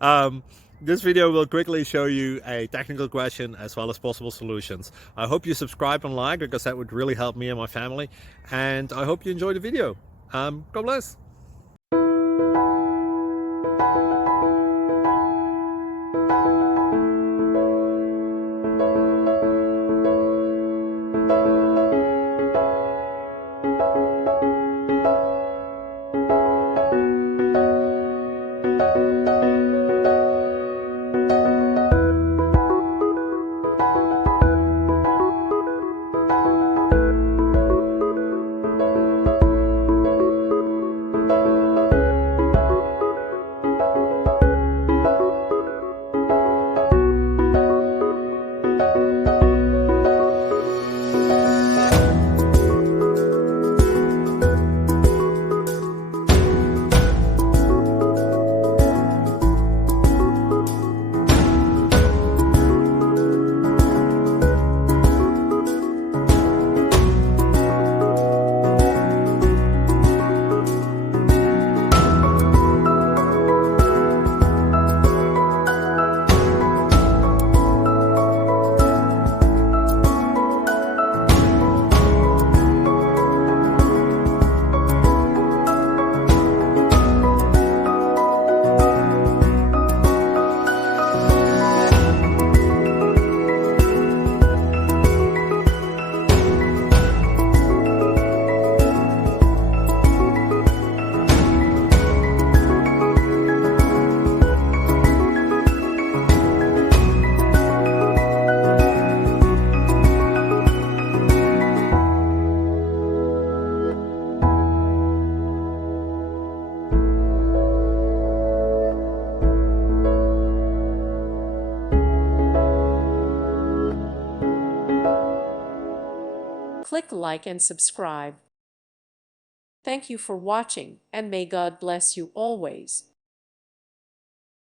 um, this video will quickly show you a technical question as well as possible solutions. I hope you subscribe and like because that would really help me and my family. And I hope you enjoy the video. God bless. Click like and subscribe. Thank you for watching, and may God bless you always.